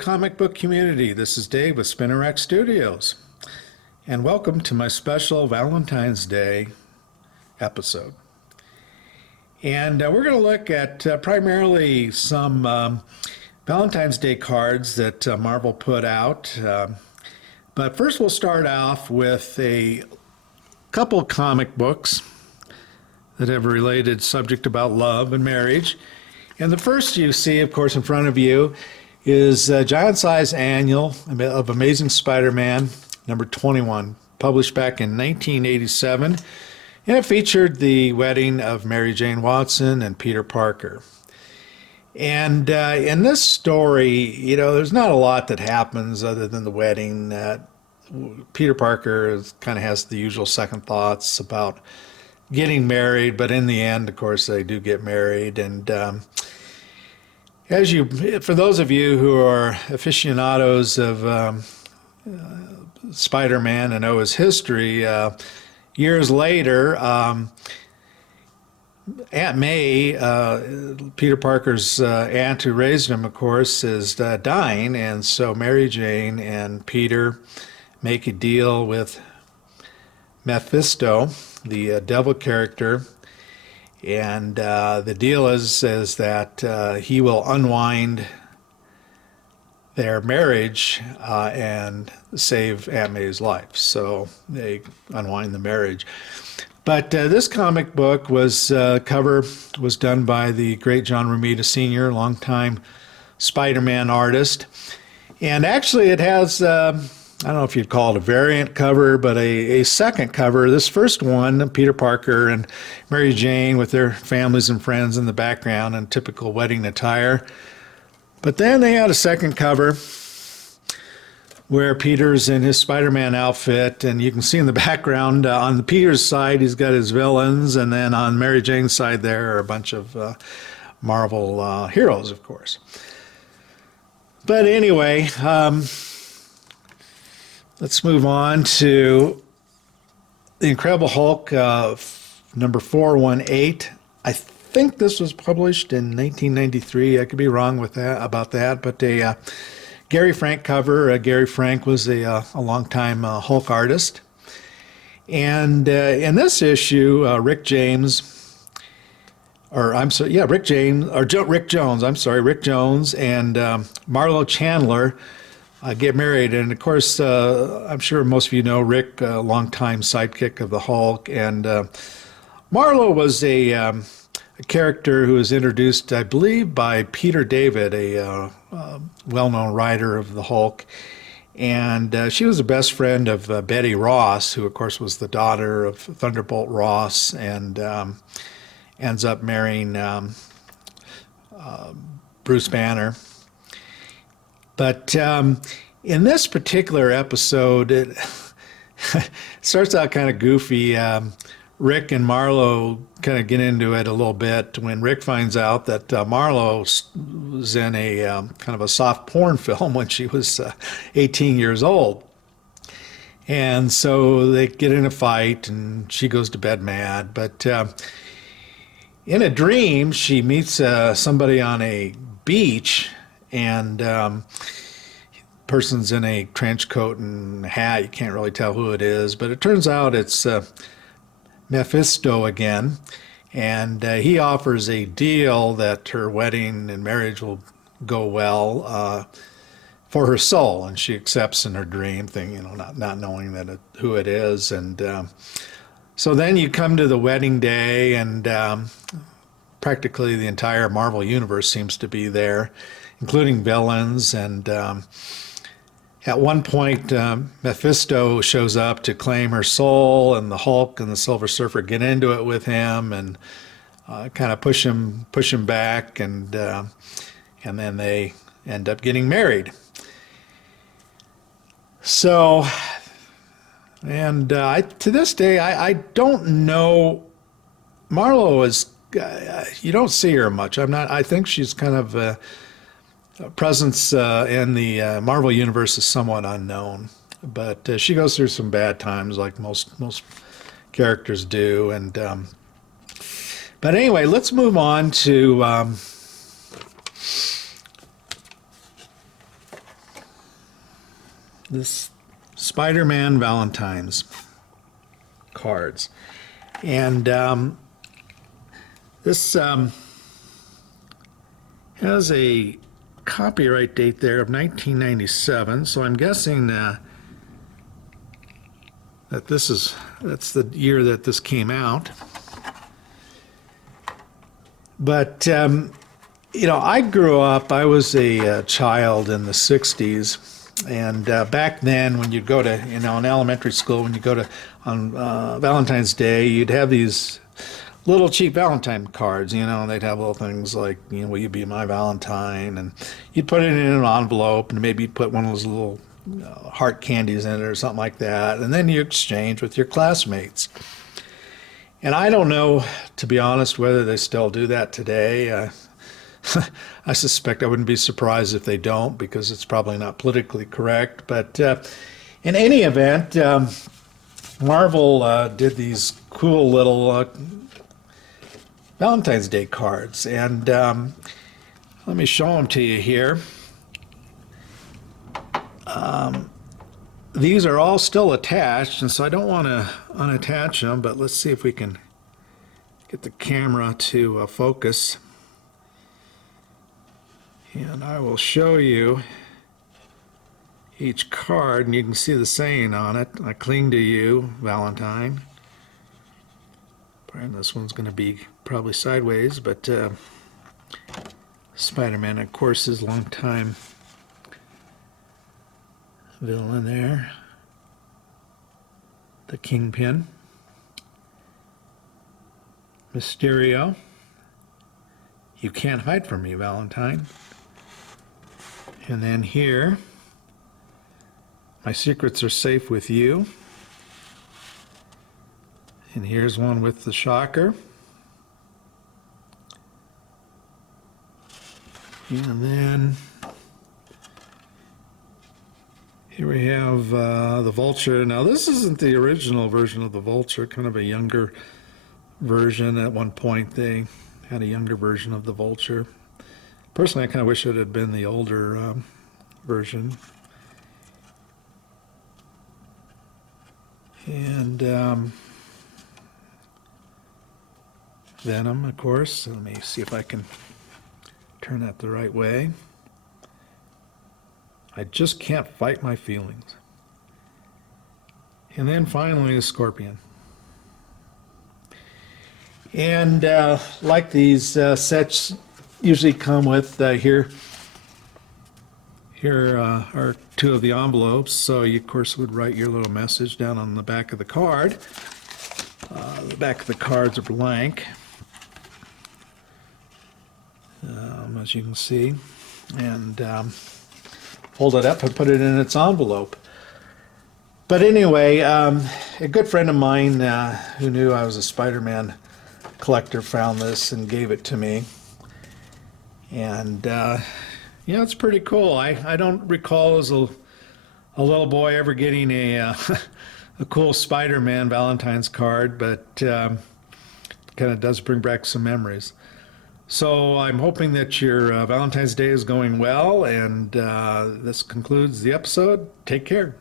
comic book community. This is Dave with Spinnerack Studios, and welcome to my special Valentine's Day episode. And we're going to look at primarily some Valentine's Day cards that Marvel put out. But first we'll start off with a couple comic books that have a related subject about love and marriage. And the first you see, of course, in front of you is a giant-size annual of Amazing Spider-Man, number 21, published back in 1987. And it featured the wedding of Mary Jane Watson and Peter Parker. And in this story, there's not a lot that happens other than the wedding. Peter Parker kind of has the usual second thoughts about getting married, but in the end, of course, they do get married. And for those of you who are aficionados of Spider-Man and know his history, years later, Aunt May, Peter Parker's aunt who raised him, of course, is dying, and so Mary Jane and Peter make a deal with Mephisto, the devil character, and the deal is that he will unwind their marriage and save Aunt May's life. So they unwind the marriage. But this comic book cover was done by the great John Romita Sr., longtime Spider-Man artist. And actually it has I don't know if you'd call it a variant cover, but a second cover. This first one, Peter Parker and Mary Jane with their families and friends in the background in typical wedding attire. But then they had a second cover where Peter's in his Spider-Man outfit, and you can see in the background on Peter's side, he's got his villains, and then on Mary Jane's side there are a bunch of Marvel heroes, of course. But anyway, let's move on to The Incredible Hulk, number 418. I think this was published in 1993. I could be wrong about that, but a Gary Frank cover. Gary Frank was a longtime Hulk artist. And in this issue, Rick Jones, Rick Jones and Marlo Chandler get married. And of course, I'm sure most of you know Rick, a longtime sidekick of the Hulk. And Marlo was a character who was introduced, I believe, by Peter David, a well-known writer of the Hulk. And she was the best friend of Betty Ross, who, of course, was the daughter of Thunderbolt Ross, and ends up marrying Bruce Banner. But in this particular episode, it starts out kind of goofy. Rick and Marlo kind of get into it a little bit when Rick finds out that Marlo was in a kind of a soft porn film when she was 18 years old. And so they get in a fight and she goes to bed mad. But in a dream, she meets somebody on a beach, and person's in a trench coat and hat. You can't really tell who it is, but it turns out it's Mephisto again, and he offers a deal that her wedding and marriage will go well for her soul, and she accepts in her dream thing, not knowing who it is. And so then you come to the wedding day, and practically the entire Marvel universe seems to be there, including villains. And at one point, Mephisto shows up to claim her soul, and the Hulk and the Silver Surfer get into it with him and kind of push him back, and then they end up getting married. So, and to this day, I don't know. Marlo is, you don't see her much. I think she's kind of presence in the Marvel universe is somewhat unknown, but she goes through some bad times like most characters do. And but anyway, let's move on to this Spiderman Valentines cards. And this has a copyright date there of 1997, so I'm guessing that that's the year that this came out. But I grew up. I was a child in the '60s, and back then, when you go to in elementary school, when you go to on Valentine's Day, you'd have these little cheap Valentine cards. They'd have little things like, will you be my Valentine? And you'd put it in an envelope, and maybe you'd put one of those little heart candies in it or something like that, and then you exchange with your classmates. And I don't know, to be honest, whether they still do that today. I suspect I wouldn't be surprised if they don't, because it's probably not politically correct. But in any event, Marvel did these cool little Valentine's Day cards, and let me show them to you here. These are all still attached, and so I don't want to unattach them, but let's see if we can get the camera to focus. And I will show you each card, and you can see the saying on it. I cling to you, Valentine. And this one's going to be probably sideways, but Spider-Man, of course, his longtime villain there, the Kingpin. Mysterio, you can't hide from me, Valentine. And then here, my secrets are safe with you. And here's one with the Shocker. And then here we have the Vulture. Now, this isn't the original version of the Vulture, kind of a younger version. At one point, they had a younger version of the Vulture. Personally, I kind of wish it had been the older version. And Venom, of course. Let me see if I can turn that the right way. I just can't fight my feelings. And then finally, the Scorpion. And like these sets usually come with here are two of the envelopes. So you, of course, would write your little message down on the back of the card. The back of the cards are blank, as you can see. And hold it up and put it in its envelope. But anyway, a good friend of mine who knew I was a Spider-Man collector found this and gave it to me. And it's pretty cool. I don't recall as a little boy ever getting a cool Spider-Man Valentine's card, but it kind of does bring back some memories. So I'm hoping that your Valentine's Day is going well, and this concludes the episode. Take care.